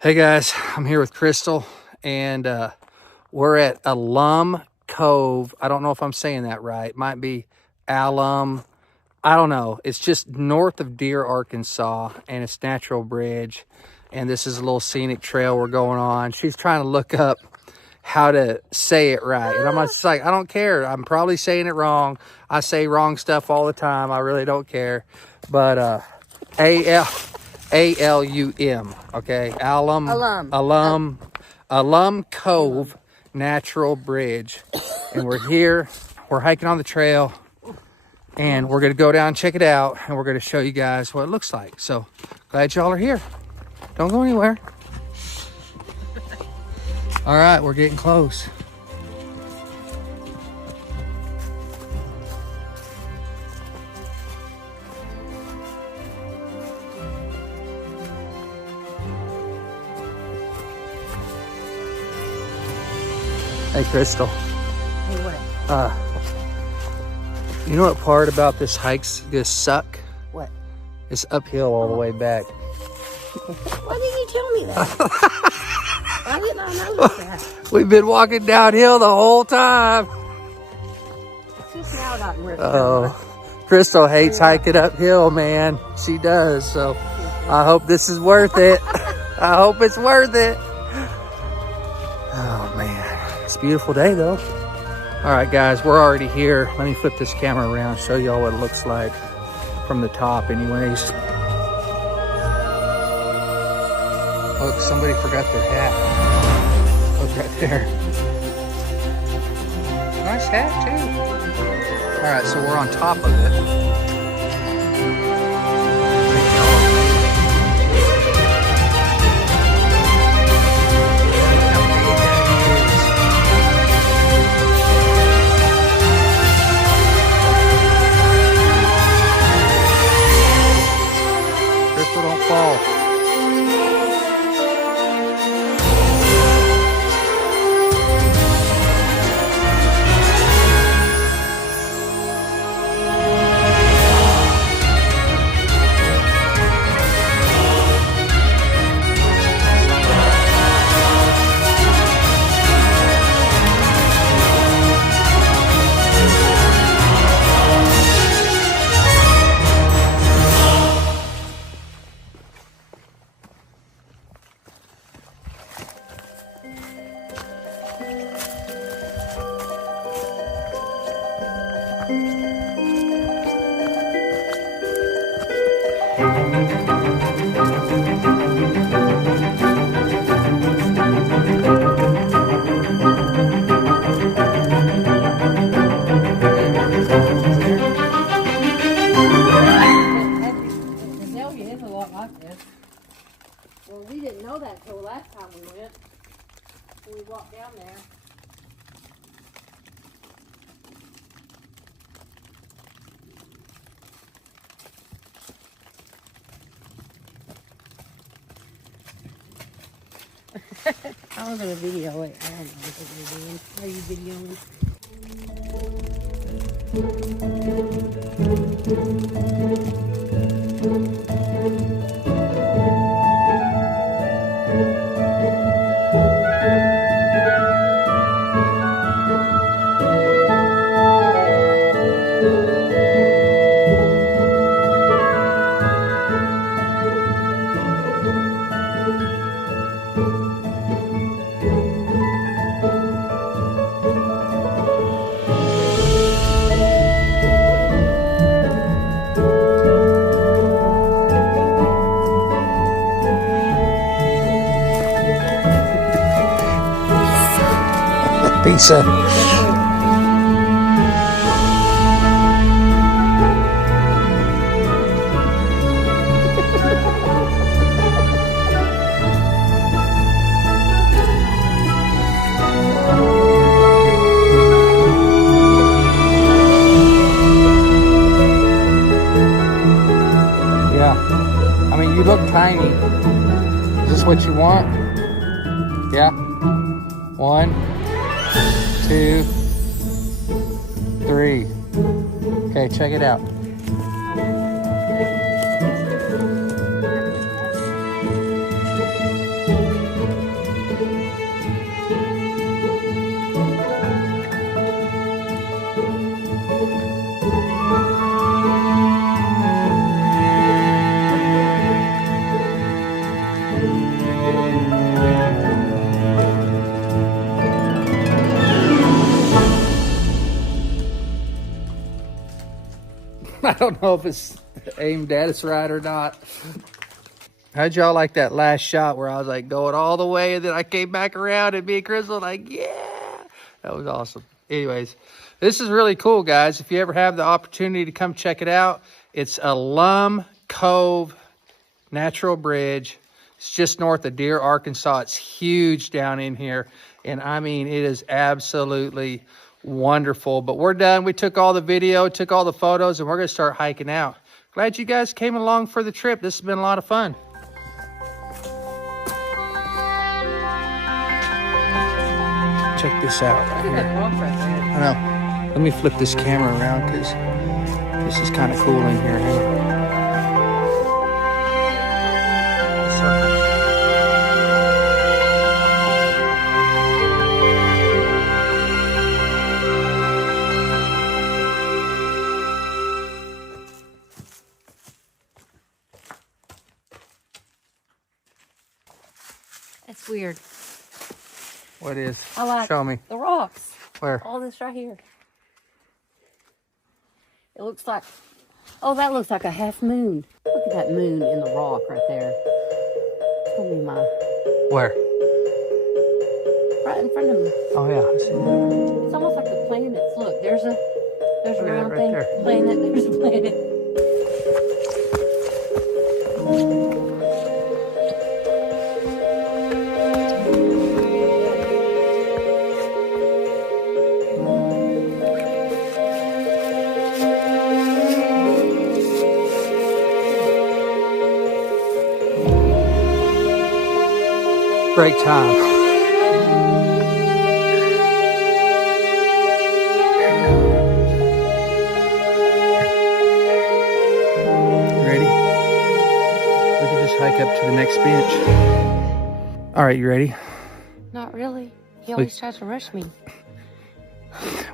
Hey guys, I'm here with Kristal, and we're at Alum Cove. I don't know if I'm saying that right. It might be Alum. I don't know. It's just north of Deer, Arkansas, and it's Natural Bridge. And this is a little scenic trail we're going on. She's trying to look up how to say it right. And I'm just like, I don't care. I'm probably saying it wrong. I say wrong stuff all the time. I really don't care. But A-L-U-M, okay? Alum Cove Natural Bridge. And we're here. We're hiking on the trail. And we're going to go down and check it out. And we're going to show you guys what it looks like. So, glad y'all are here. Don't go anywhere. All right, we're getting close. Hey, Kristal. Hey, what? You know what part about this hike's gonna suck? What? It's uphill all the way back. Why didn't you tell me that? Why didn't I know that? We've been walking downhill the whole time. It's just now gotten where it's Oh, Kristal hates hiking uphill, man. She does. So I hope this is worth it. I hope it's worth it. Oh man, it's a beautiful day though. All right, guys, we're already here. Let me flip this camera around, show y'all what it looks like from the top anyways. Look, somebody forgot their hat. Look right there. Nice hat, too. All right, so we're on top of it. Kristal, don't fall. Well, we didn't know that until last time we went. When we walked down there. I was gonna video it. I don't know what you're doing. Are you videoing? Pizza. Yeah. I mean, you look tiny. Is this what you want? Yeah. 1, 2, 3. Okay, check it out. don't know if it's aimed at us right or not. How'd y'all like that last shot where I was like going all the way and then I came back around and me and Kristal like, yeah, that was awesome. Anyways, this is really cool, guys. If you ever have the opportunity to come check it out, it's Alum Cove Natural Bridge. It's just north of Deere, Arkansas. It's huge down in here. And I mean, it is absolutely wonderful. But we're done. We took all the video, took all the photos, and we're going to start hiking out. Glad you guys came along for the trip. This has been a lot of fun. Check this out right here. I know. Let me flip this camera around because this is kind of cool in here. That's weird. What is? I like Show me. the rocks. Where? All this right here. It looks like, oh, that looks like a half moon. Look at that moon in the rock right there. It's gonna be my. Where? Right in front of me. Oh yeah, I see that. It's almost like the planets. Look, there's a Look at that round right thing. there. Planet. There's a planet. Break time. Ready? We can just hike up to the next bench. All right, you ready? Not really. He always tries to rush me.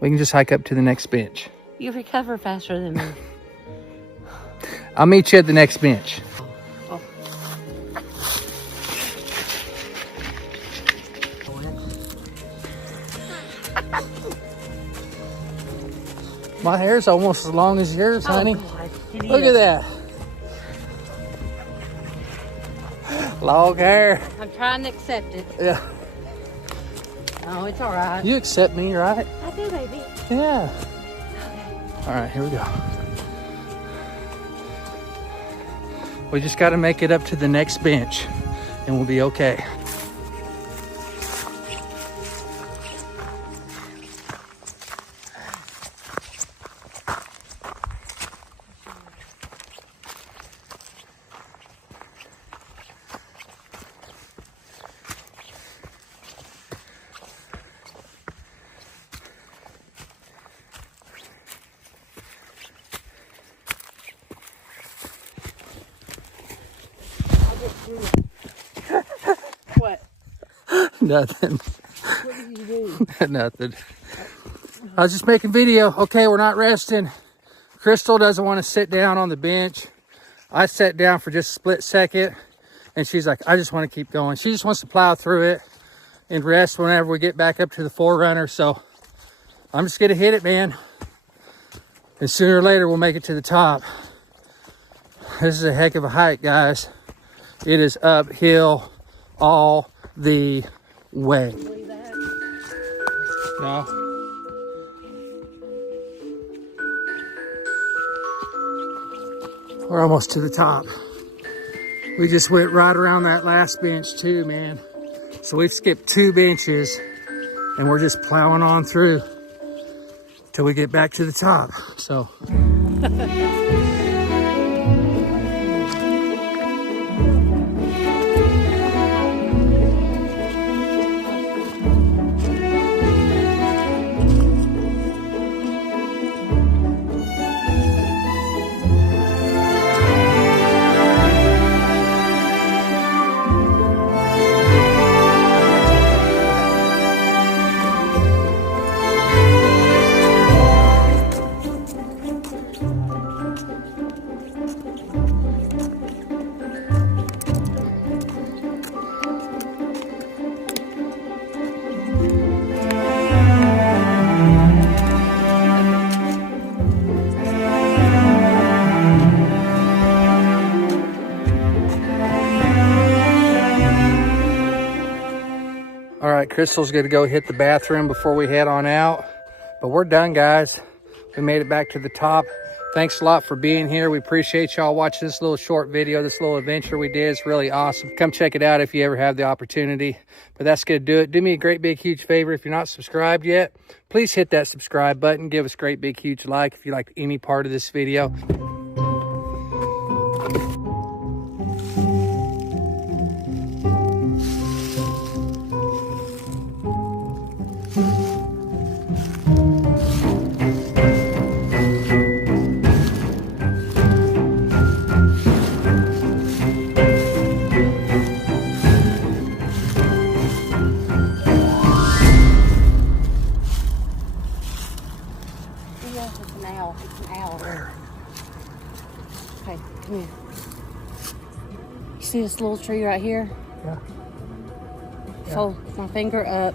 We can just hike up to the next bench. You recover faster than me. I'll meet you at the next bench. Oh. My hair's almost as long as yours, honey. God. Look at that. Long hair. I'm trying to accept it. Yeah. Oh, it's all right. You accept me, right? I do, baby. Yeah. All right, here we go. We just got to make it up to the next bench and we'll be okay. What? Nothing. What did you do? Nothing. I was just making video. Okay, we're not resting. Kristal doesn't want to sit down on the bench. I sat down for just a split second and she's like, I just want to keep going. She just wants to plow through it and rest whenever we get back up to the Forerunner. So I'm just going to hit it, man. And sooner or later, we'll make it to the top. This is a heck of a hike, guys. It is uphill all the way. No. We're almost to the top. We just went right around that last bench too, man. So we've skipped 2 benches and we're just plowing on through till we get back to the top. So. All right, Kristal's gonna go hit the bathroom before we head on out. But we're done, guys. We made it back to the top. Thanks a lot for being here. We appreciate y'all watching this little short video, this little adventure we did. It's really awesome. Come check it out if you ever have the opportunity. But that's gonna do it. Do me a great big huge favor. If you're not subscribed yet, please hit that subscribe button. Give us a great big huge like if you liked any part of this video. It's an owl. It's an owl. Where? Okay, come here. You see this little tree right here? Yeah. Fold my finger up.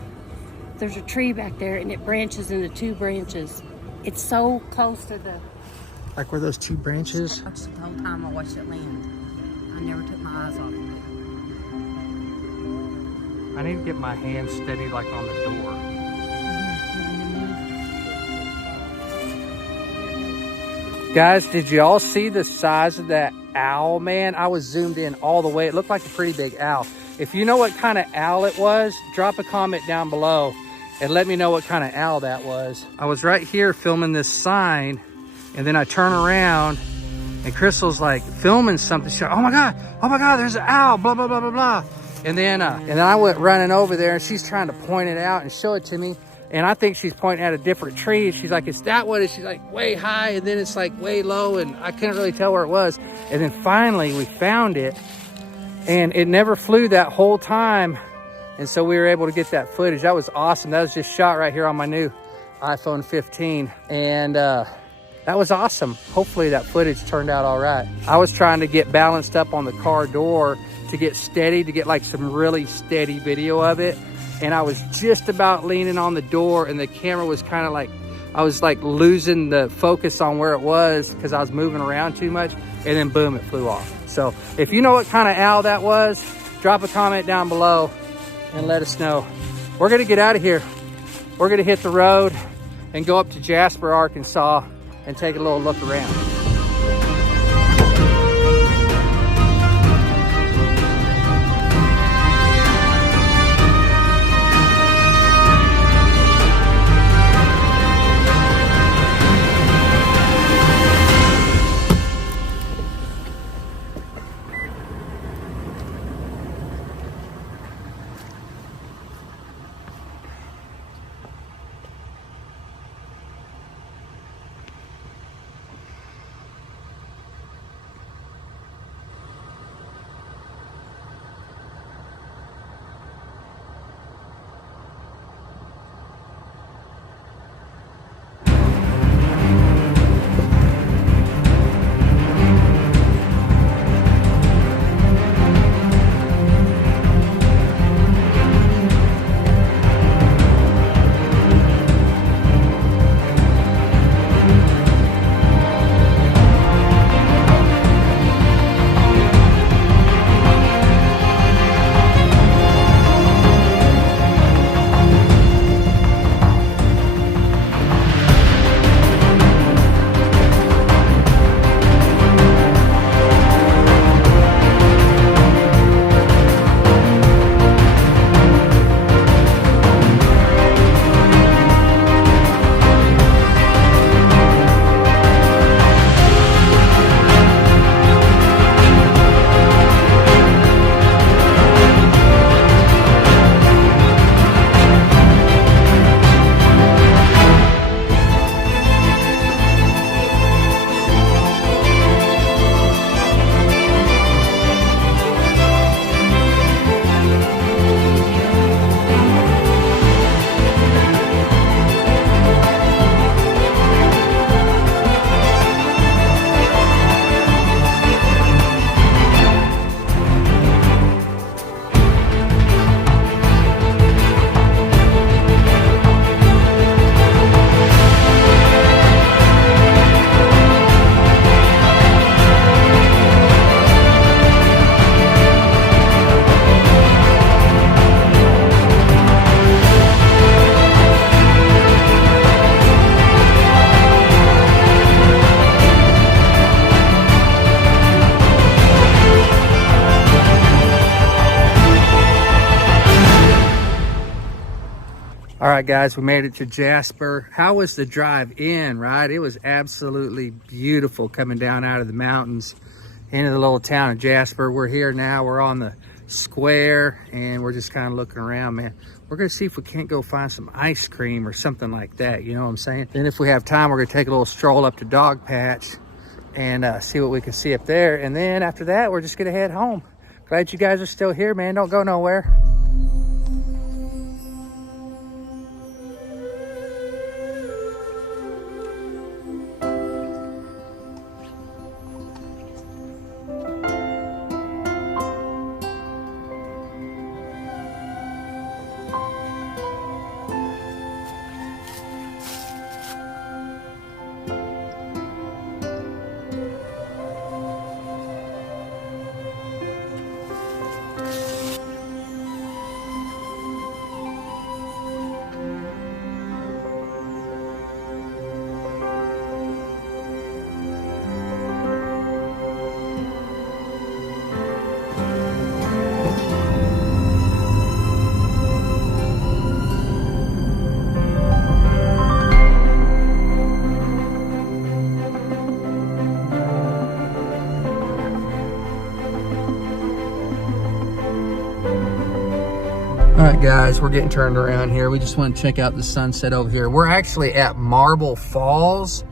There's a tree back there, and it branches into 2 branches. It's so close to the... Like where those 2 branches? I watched it the whole time I watched it land. I never took my eyes off of it. I need to get my hand steady like on the door. Guys, did you all see the size of that owl, man? I was zoomed in all the way. It looked like a pretty big owl. If you know what kind of owl it was, drop a comment down below and let me know what kind of owl that was. I was right here filming this sign, and then I turn around and Kristal's like filming something. She's like, oh my God, there's an owl, blah, blah, blah, blah, blah. And then I went running over there, and she's trying to point it out and show it to me. And I think she's pointing at a different tree. She's like, is that what it is? She's like way high, and then it's like way low, and I couldn't really tell where it was. And then finally we found it, and it never flew that whole time. And so we were able to get that footage. That was awesome. That was just shot right here on my new iPhone 15. And that was awesome. Hopefully that footage turned out all right. I was trying to get balanced up on the car door to get steady, to get like some really steady video of it. And I was just about leaning on the door, and the camera was kind of like, I was like losing the focus on where it was because I was moving around too much, and then boom, it flew off. So if you know what kind of owl that was, drop a comment down below and let us know. We're gonna get out of here. We're gonna hit the road and go up to Jasper, Arkansas, and take a little look around. right, guys, we made it to Jasper. How was the drive in, right? It was absolutely beautiful coming down out of the mountains into the little town of Jasper. We're here now. We're on the square, and we're just kind of looking around, man. We're going to see if we can't go find some ice cream or something like that, you know what I'm saying? Then if we have time, we're going to take a little stroll up to Dogpatch and see what we can see up there. And then after that, we're just going to head home. Glad you guys are still here, man. Don't go nowhere. All right, guys, we're getting turned around here. We just want to check out the sunset over here. We're actually at Marble Falls,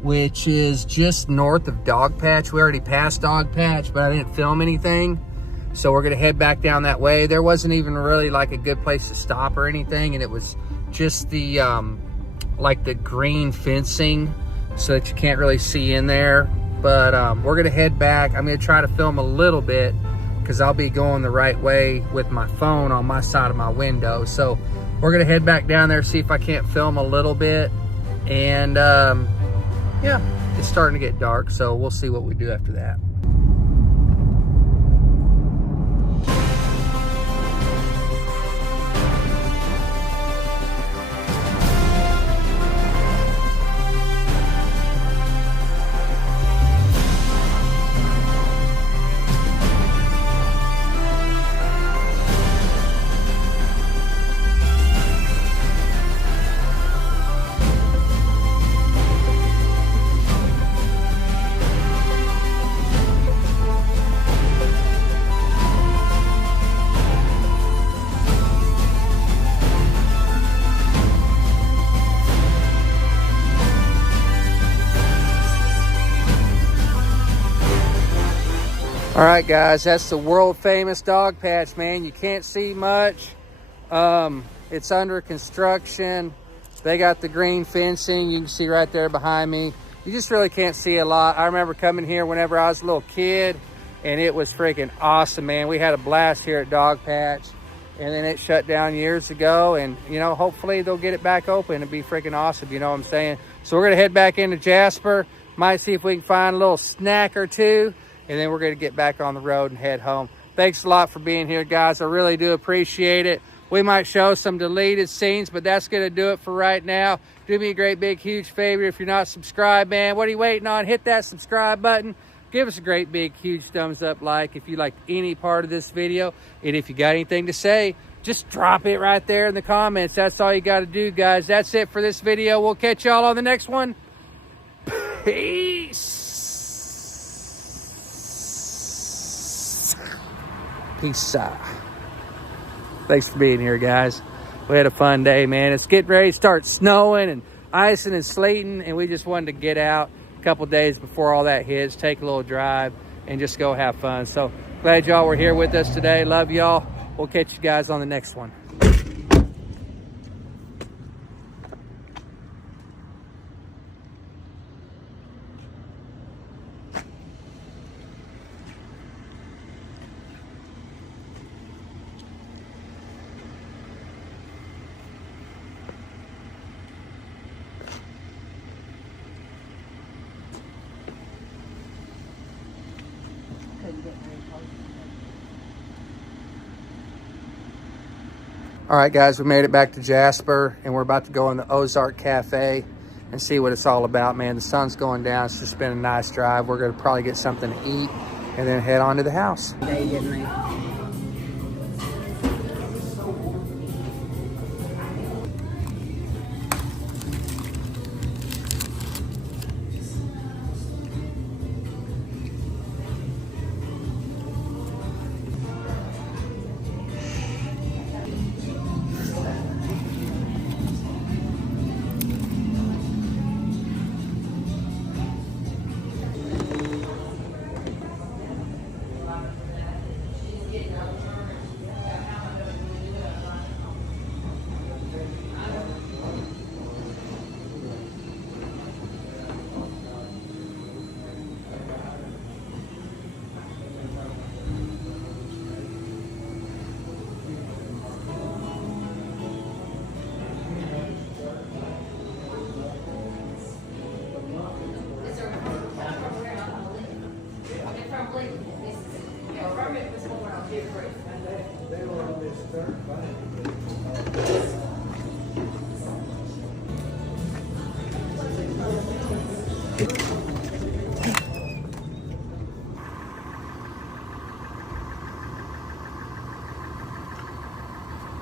which is just north of Dogpatch. We already passed Dogpatch, but I didn't film anything. So we're gonna head back down that way. There wasn't even really like a good place to stop or anything, and it was just the like the green fencing so that you can't really see in there. But we're gonna head back. I'm gonna try to film a little bit because I'll be going the right way with my phone on my side of my window. So we're gonna head back down there, see if I can't film a little bit. And yeah, it's starting to get dark, so we'll see what we do after that. All right, guys, that's the world famous Dogpatch, man. You can't see much. It's under construction. They got the green fencing. You can see right there behind me. You just really can't see a lot. I remember coming here whenever I was a little kid, and it was freaking awesome, man. We had a blast here at Dogpatch, and then it shut down years ago. And, you know, hopefully they'll get it back open. It'd be freaking awesome, you know what I'm saying? So we're going to head back into Jasper. Might see if we can find a little snack or two. And then we're going to get back on the road and head home. Thanks a lot for being here, guys. I really do appreciate it. We might show some deleted scenes, but that's going to do it for right now. Do me a great, big, huge favor. If you're not subscribed, man, what are you waiting on? Hit that subscribe button. Give us a great, big, huge thumbs up like if you liked any part of this video. And if you got anything to say, just drop it right there in the comments. That's all you got to do, guys. That's it for this video. We'll catch y'all on the next one. Peace. Peace out. Thanks for being here, guys. We had a fun day, man. It's getting ready to start snowing and icing and sleeting, and we just wanted to get out a couple days before all that hits, take a little drive, and just go have fun. So glad y'all were here with us today. Love y'all. We'll catch you guys on the next one. All right, guys, we made it back to Jasper, and we're about to go in the Ozark Cafe and see what it's all about, man. The sun's going down. It's just been a nice drive. We're going to probably get something to eat and then head on to the house. They didn't they?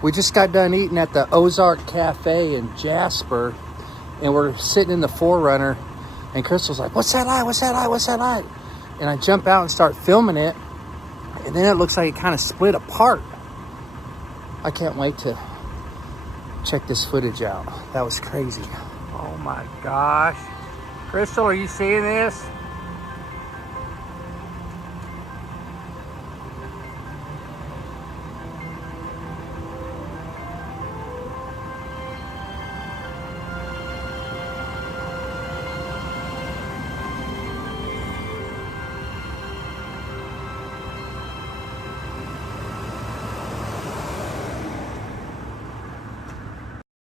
We just got done eating at the Ozark Cafe in Jasper, and we're sitting in the 4Runner, and Kristal's like, what's that light? What's that light? What's that light? And I jump out and start filming it, and then it looks like it kind of split apart. I can't wait to check this footage out. That was crazy. Oh my gosh. Kristal, are you seeing this?